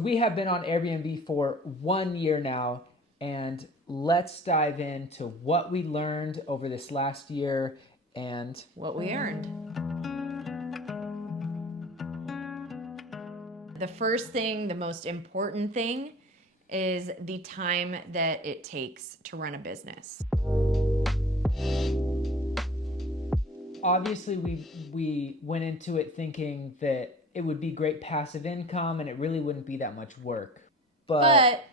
We have been on Airbnb for 1 year now, and let's dive into what we learned over this last year and what we earned. The first thing, the most important thing, is the time that it takes to run a business. Obviously we went into it thinking that it would be great passive income and it really wouldn't be that much work. But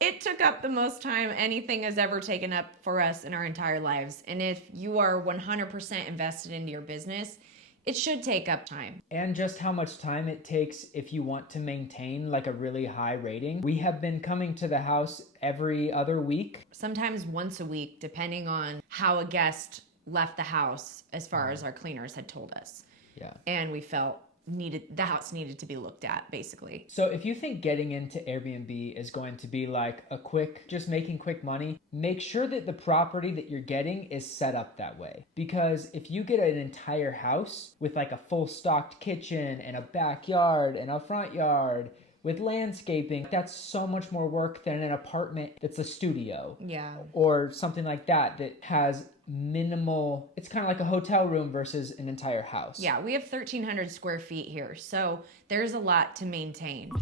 it took up the most time anything has ever taken up for us in our entire lives. And if you are 100% invested into your business, it should take up time. And just how much time it takes if you want to maintain like a really high rating. We have been coming to the house every other week. Sometimes once a week, depending on how a guest left the house as far as our cleaners had told us. Yeah. And we felt the house needed to be looked at, basically. So if you think getting into Airbnb is going to be like just making quick money, make sure that the property that you're getting is set up that way. Because if you get an entire house with like a full stocked kitchen and a backyard and a front yard with landscaping, that's so much more work than an apartment that's a studio. Yeah. Or something like that has minimal, it's kind of like a hotel room versus an entire house. Yeah, we have 1,300 square feet here, so there's a lot to maintain.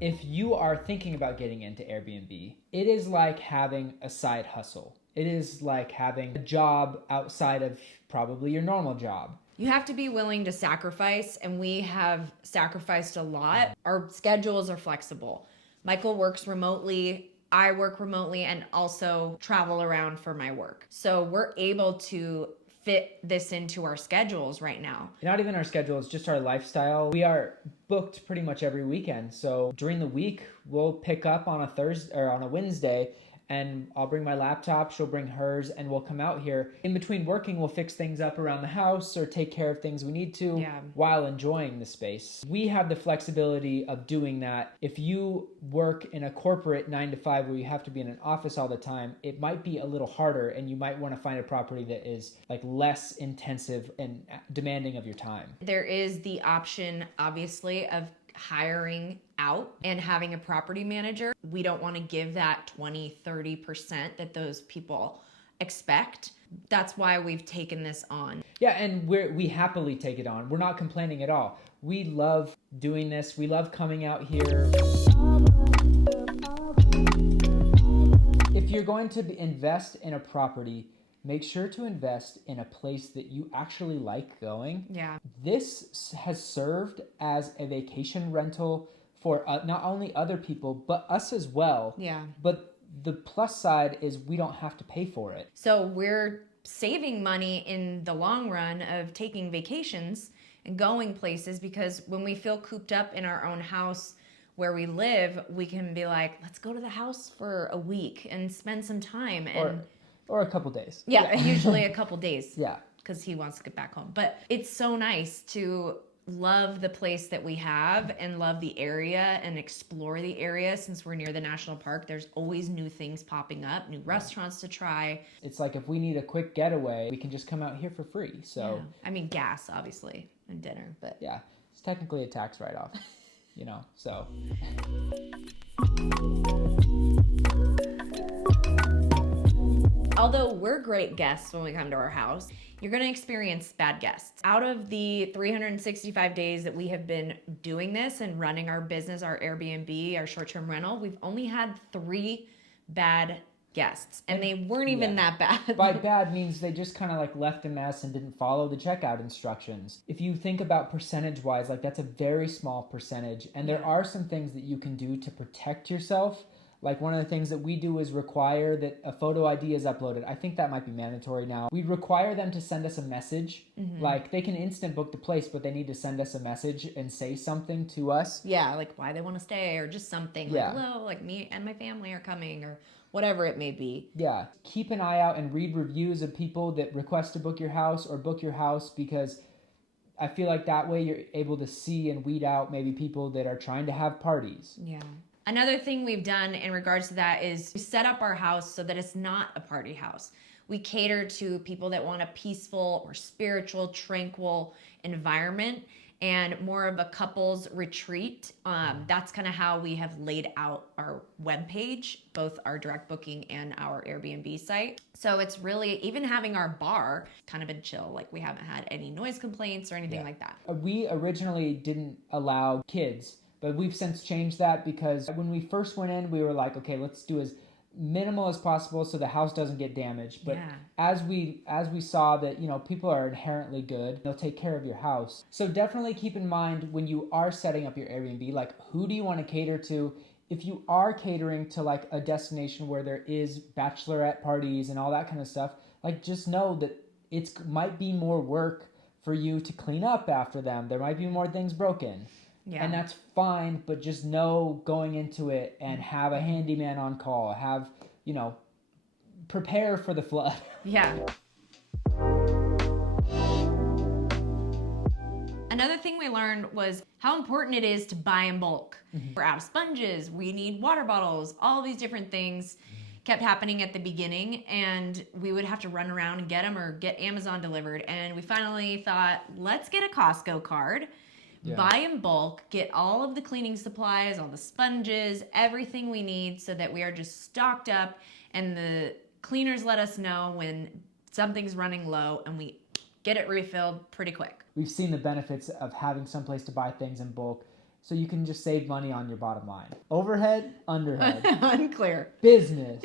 If you are thinking about getting into Airbnb, it is like having a side hustle. It is like having a job outside of probably your normal job. You have to be willing to sacrifice, and we have sacrificed a lot. Our schedules are flexible. Michael works remotely, I work remotely, and also travel around for my work. So we're able to fit this into our schedules right now. Not even our schedules, just our lifestyle. We are booked pretty much every weekend. So during the week, we'll pick up on a Thursday or on a Wednesday, and I'll bring my laptop, she'll bring hers, and we'll come out here. In between working, we'll fix things up around the house or take care of things we need to while enjoying the space. We have the flexibility of doing that. If you work in a corporate 9 to 5 where you have to be in an office all the time, it might be a little harder, and you might want to find a property that is like less intensive and demanding of your time. There is the option, obviously, of hiring out and having a property manager. We don't want to give that 20-30% that those people expect. That's why we've taken this on. Yeah, and we happily take it on. We're not complaining at all. We love doing this. We love coming out here. If you're going to invest in a property, make sure to invest in a place that you actually like going. Yeah. This has served as a vacation rental for not only other people, but us as well. Yeah. But the plus side is we don't have to pay for it. So we're saving money in the long run of taking vacations and going places, because when we feel cooped up in our own house where we live, we can be like, let's go to the house for a week and spend some time. Or a couple days. Yeah, usually a couple days. Yeah. Because he wants to get back home. But it's so nice to love the place that we have and love the area and explore the area. Since we're near the national park, there's always new things popping up, new restaurants to try. It's like if we need a quick getaway, we can just come out here for free. So I mean, gas, obviously, and dinner. But yeah, it's technically a tax write-off, so. Although we're great guests when we come to our house, you're going to experience bad guests. Out of the 365 days that we have been doing this and running our business, our Airbnb, our short-term rental, we've only had 3 bad guests, and they weren't even that bad. By bad means they just kind of like left a mess and didn't follow the checkout instructions. If you think about percentage-wise, like that's a very small percentage, and there are some things that you can do to protect yourself. Like one of the things that we do is require that a photo ID is uploaded. I think that might be mandatory now. We require them to send us a message. Like they can instant book the place, but they need to send us a message and say something to us. Yeah, like why they want to stay or just something. Like, hello, like me and my family are coming or whatever it may be. Yeah. Keep an eye out and read reviews of people that request to book your house or book your house, because I feel like that way you're able to see and weed out maybe people that are trying to have parties. Yeah. Another thing we've done in regards to that is we set up our house so that it's not a party house. We cater to people that want a peaceful or spiritual, tranquil environment. and more of a couples retreat. That's kind of how we have laid out our webpage, both our direct booking and our Airbnb site. So it's really, even having our bar kind of been chill. Like we haven't had any noise complaints or anything like that. We originally didn't allow kids, but we've since changed that because when we first went in, we were like, okay, let's do as minimal as possible so the house doesn't get damaged. But as we saw that, you know, people are inherently good, they'll take care of your house. So definitely keep in mind when you are setting up your Airbnb, like who do you want to cater to? If you are catering to like a destination where there is bachelorette parties and all that kind of stuff, like just know that it might be more work for you to clean up after them. There might be more things broken. Yeah. And that's fine, but just know going into it and have a handyman on call. Have, you know, prepare for the flood. Yeah. Another thing we learned was how important it is to buy in bulk. We're out of sponges, we need water bottles, all these different things kept happening at the beginning, and we would have to run around and get them or get Amazon delivered. And we finally thought, let's get a Costco card. Yeah. Buy in bulk, get all of the cleaning supplies, all the sponges, everything we need so that we are just stocked up, and the cleaners let us know when something's running low and we get it refilled pretty quick. We've seen the benefits of having someplace to buy things in bulk so you can just save money on your bottom line. Overhead, underhead. Unclear. Business.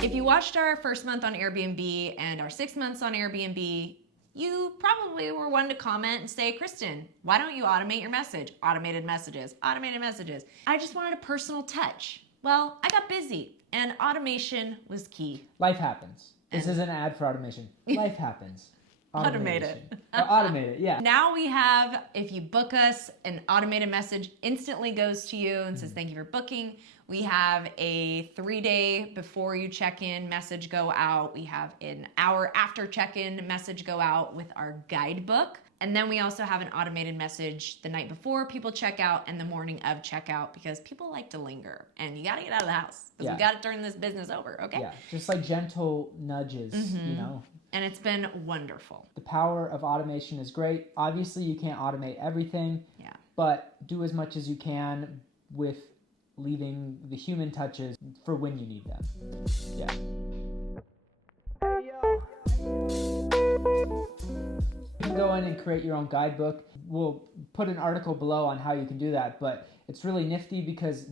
If you watched our first month on Airbnb and our 6 months on Airbnb, you probably were one to comment and say, Kristen, why don't you automate your message? Automated messages, automated messages. I just wanted a personal touch. Well, I got busy and automation was key. Life happens. This is an ad for automation. Life happens. Automate it. Automate it, yeah. Now we have, if you book us, an automated message instantly goes to you and says, thank you for booking. We have a 3-day before you check in message go out. We have an hour after check-in message go out with our guidebook. And then we also have an automated message the night before people check out and the morning of checkout, because people like to linger and you got to get out of the house because we got to turn this business over, okay? Yeah, just like gentle nudges, you know. And it's been wonderful. The power of automation is great. Obviously, you can't automate everything, but do as much as you can with leaving the human touches for when you need them. Yeah. You can go in and create your own guidebook. We'll put an article below on how you can do that, but it's really nifty because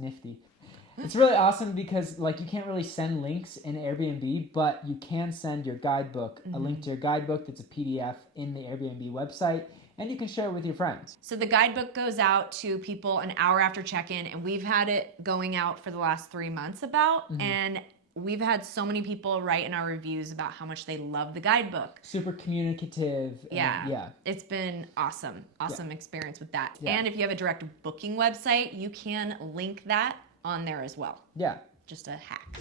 it's really awesome because like you can't really send links in Airbnb, but you can send your guidebook, a link to your guidebook that's a PDF in the Airbnb website, and you can share it with your friends. So the guidebook goes out to people an hour after check-in, and we've had it going out for the last 3 months and we've had so many people write in our reviews about how much they love the guidebook. Super communicative. Yeah. It's been awesome experience with that. Yeah. And if you have a direct booking website, you can link that on there as well. Yeah. Just a hack.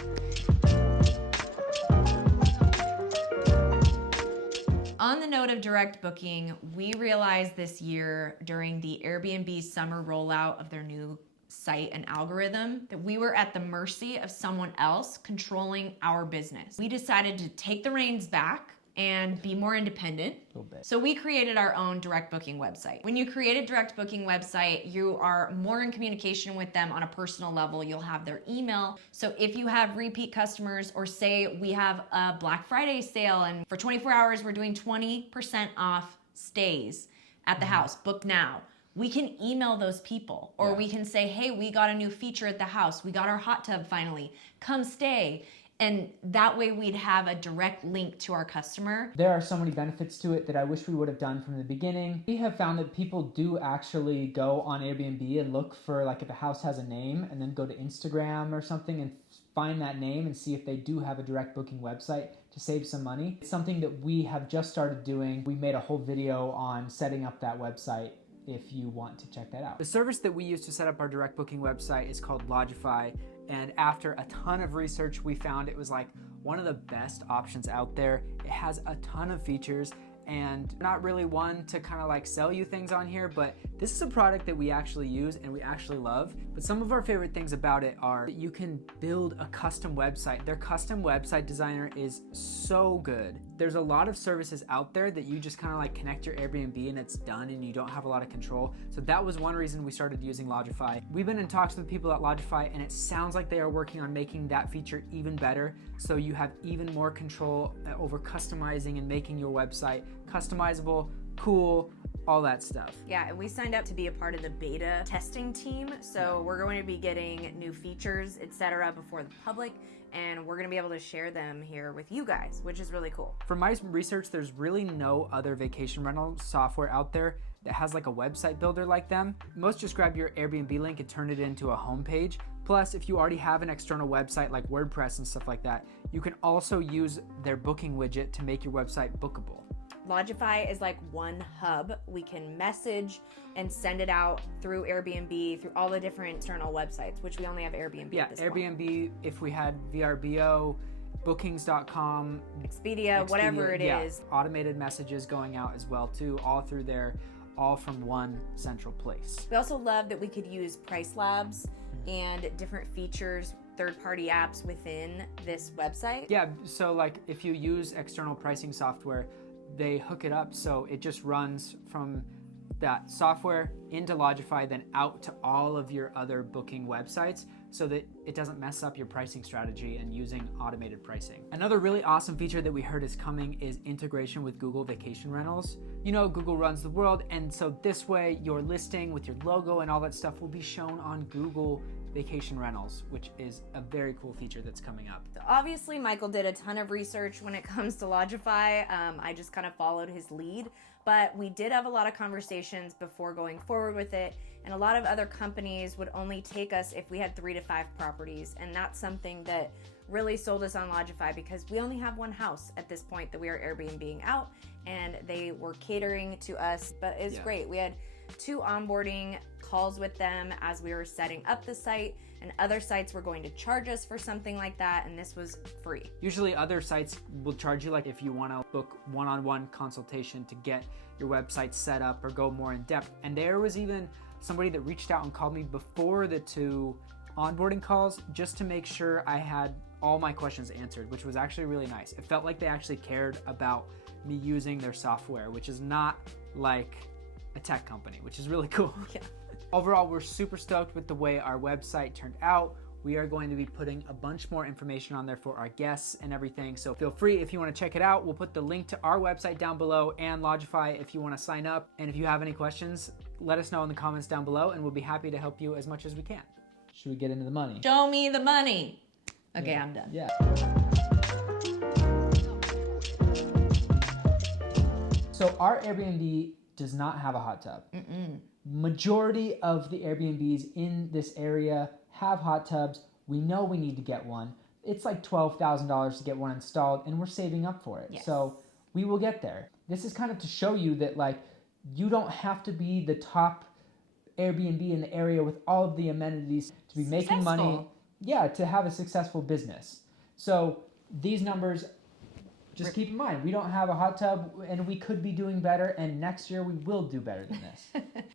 On the note of direct booking, we realized this year during the Airbnb summer rollout of their new site and algorithm that we were at the mercy of someone else controlling our business. We decided to take the reins back and be more independent. A little bit. So we created our own direct booking website. When you create a direct booking website, you are more in communication with them on a personal level. You'll have their email. So if you have repeat customers, or say we have a Black Friday sale and for 24 hours we're doing 20% off stays at the house, book now. We can email those people, or we can say, hey, we got a new feature at the house. We got our hot tub finally. Come stay. And that way we'd have a direct link to our customer. There are so many benefits to it that I wish we would have done from the beginning. We have found that people do actually go on Airbnb and look for, like, if a house has a name, and then go to Instagram or something and find that name and see if they do have a direct booking website to save some money. It's something that we have just started doing. We made a whole video on setting up that website if you want to check that out. The service that we use to set up our direct booking website is called Lodgify, and after a ton of research, we found it was like one of the best options out there. It has a ton of features, and not really one to kind of like sell you things on here, but this is a product that we actually use and we actually love. But some of our favorite things about it are that you can build a custom website. Their custom website designer is so good. There's a lot of services out there that you just kind of like connect your Airbnb and it's done and you don't have a lot of control. So that was one reason we started using Lodgify. We've been in talks with people at Lodgify and it sounds like they are working on making that feature even better, so you have even more control over customizing and making your website customizable, cool, all that stuff. Yeah, and we signed up to be a part of the beta testing team, so we're going to be getting new features, etc., before the public, and we're going to be able to share them here with you guys, which is really cool. From my research, there's really no other vacation rental software out there that has like a website builder like them. Most just grab your Airbnb link and turn it into a homepage. Plus, if you already have an external website like WordPress and stuff like that, you can also use their booking widget to make your website bookable. Lodgify is like one hub. We can message and send it out through Airbnb, through all the different external websites, which we only have Airbnb at this Airbnb, point. if we had VRBO, bookings.com, Expedia, whatever it is. Automated messages going out as well too, all through there, all from one central place. We also love that we could use price labs and different features, third-party apps within this website. Yeah, so like if you use external pricing software, they hook it up so it just runs from that software into Lodgify, then out to all of your other booking websites so that it doesn't mess up your pricing strategy and using automated pricing. Another really awesome feature that we heard is coming is integration with Google Vacation Rentals. You know, Google runs the world, and so this way your listing with your logo and all that stuff will be shown on Google Vacation Rentals, which is a very cool feature that's coming up. So obviously, Michael did a ton of research when it comes to Lodgify. I just kind of followed his lead, but we did have a lot of conversations before going forward with it, and a lot of other companies would only take us if we had 3 to 5 properties, and that's something that really sold us on Lodgify because we only have one house at this point that we are Airbnb-ing out, and they were catering to us, but it's great. We had 2 onboarding calls with them as we were setting up the site, and other sites were going to charge us for something like that, and this was free. Usually other sites will charge you, like if you want to book one-on-one consultation to get your website set up or go more in depth. And there was even somebody that reached out and called me before the 2 onboarding calls just to make sure I had all my questions answered, which was actually really nice. It felt like they actually cared about me using their software, which is not like a tech company, which is really cool. Yeah. Overall, we're super stoked with the way our website turned out. We are going to be putting a bunch more information on there for our guests and everything. So feel free if you want to check it out. We'll put the link to our website down below and Lodgify if you want to sign up. And if you have any questions, let us know in the comments down below and we'll be happy to help you as much as we can. Should we get into the money? Show me the money. Okay, Yeah. I'm done. Yeah. So our Airbnb does not have a hot tub. Majority of the Airbnbs in this area have hot tubs. We know we need to get one. It's like $12,000 to get one installed, and we're saving up for it. Yes. So we will get there. This is kind of to show you that like you don't have to be the top Airbnb in the area with all of the amenities to be making money. Successful. Yeah, to have a successful business. So these numbers, just keep in mind, we don't have a hot tub and we could be doing better, and next year we will do better than this.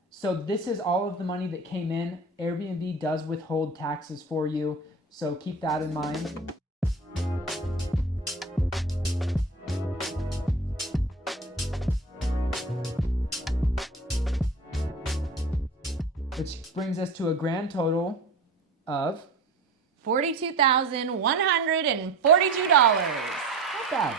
So this is all of the money that came in. Airbnb does withhold taxes for you, so keep that in mind. Which brings us to a grand total of $42,142. not bad.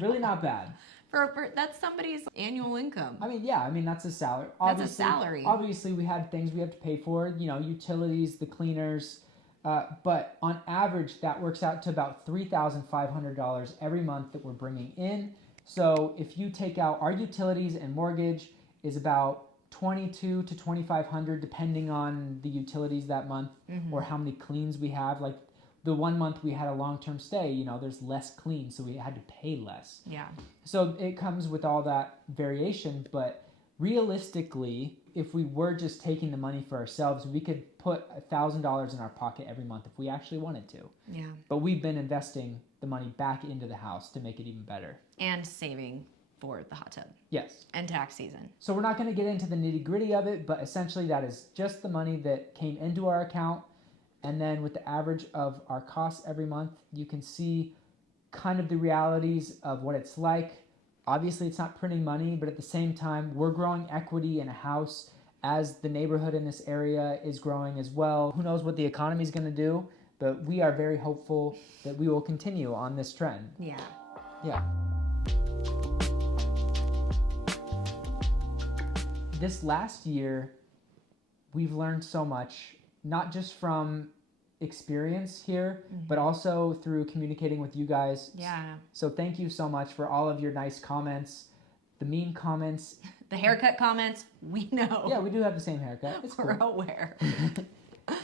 Really not bad. For that's somebody's annual income. I mean, yeah, I mean, that's a salary. That's a salary. Obviously, we had things we have to pay for, you know, utilities, the cleaners. But on average, that works out to about $3,500 every month that we're bringing in. So if you take out our utilities and mortgage is about $2,200 to $2,500 depending on the utilities that month or how many cleans we have. Like the 1 month we had a long-term stay, you know, there's less cleans, so we had to pay less. Yeah. So it comes with all that variation, but realistically, if we were just taking the money for ourselves, we could put $1,000 in our pocket every month if we actually wanted to. Yeah. But we've been investing the money back into the house to make it even better. And saving for the hot tub Yes. and tax season. So we're not going to get into the nitty gritty of it, but essentially that is just the money that came into our account. And then with the average of our costs every month, you can see kind of the realities of what it's like. Obviously, it's not printing money, but at the same time, we're growing equity in a house as the neighborhood in this area is growing as well. Who knows what the economy is going to do, but we are very hopeful that we will continue on this trend. Yeah. Yeah. This last year, we've learned so much, not just from experience here, but also through communicating with you guys. Yeah. So thank you so much for all of your nice comments, the mean comments. The haircut comments, we know. Yeah, we do have the same haircut. It's We're cool. aware.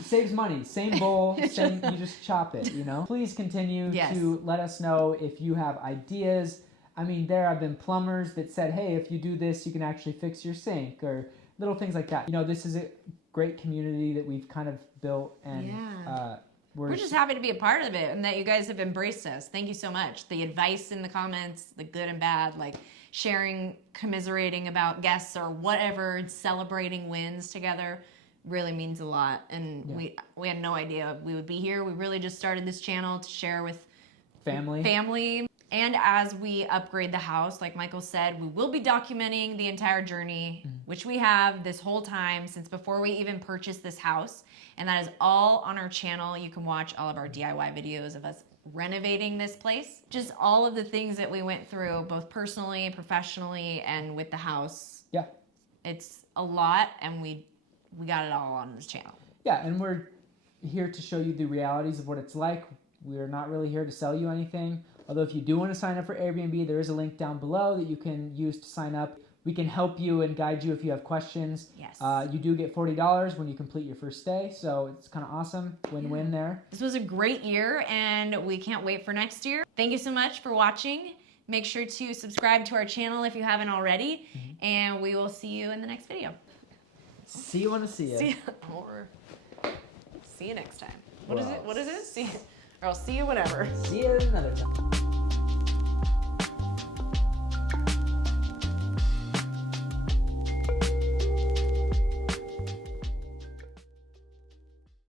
Saves money. Same bowl, same, you just chop it, you know? Please continue to let us know if you have ideas. I mean, there have been plumbers that said, hey, if you do this, you can actually fix your sink, or little things like that. You know, this is a great community that we've kind of built, and we're just happy to be a part of it and that you guys have embraced us. Thank you so much. The advice in the comments, the good and bad, like sharing, commiserating about guests or whatever, celebrating wins together really means a lot. And we had no idea we would be here. We really just started this channel to share with family. And as we upgrade the house, like Michael said, we will be documenting the entire journey, which we have this whole time since before we even purchased this house. And that is all on our channel. You can watch all of our DIY videos of us renovating this place. Just all of the things that we went through, both personally, professionally, and with the house. Yeah. It's a lot, and we got it all on this channel. Yeah, and we're here to show you the realities of what it's like. We're not really here to sell you anything. Although if you do want to sign up for Airbnb, there is a link down below that you can use to sign up. We can help you and guide you if you have questions. Yes. You do get $40 when you complete your first stay, so it's kind of awesome. Win-win there. This was a great year, and we can't wait for next year. Thank you so much for watching. Make sure to subscribe to our channel if you haven't already, and we will see you in the next video. See you when I see you. Or see you next time. What is it? See, or I'll see you whenever. See you another time.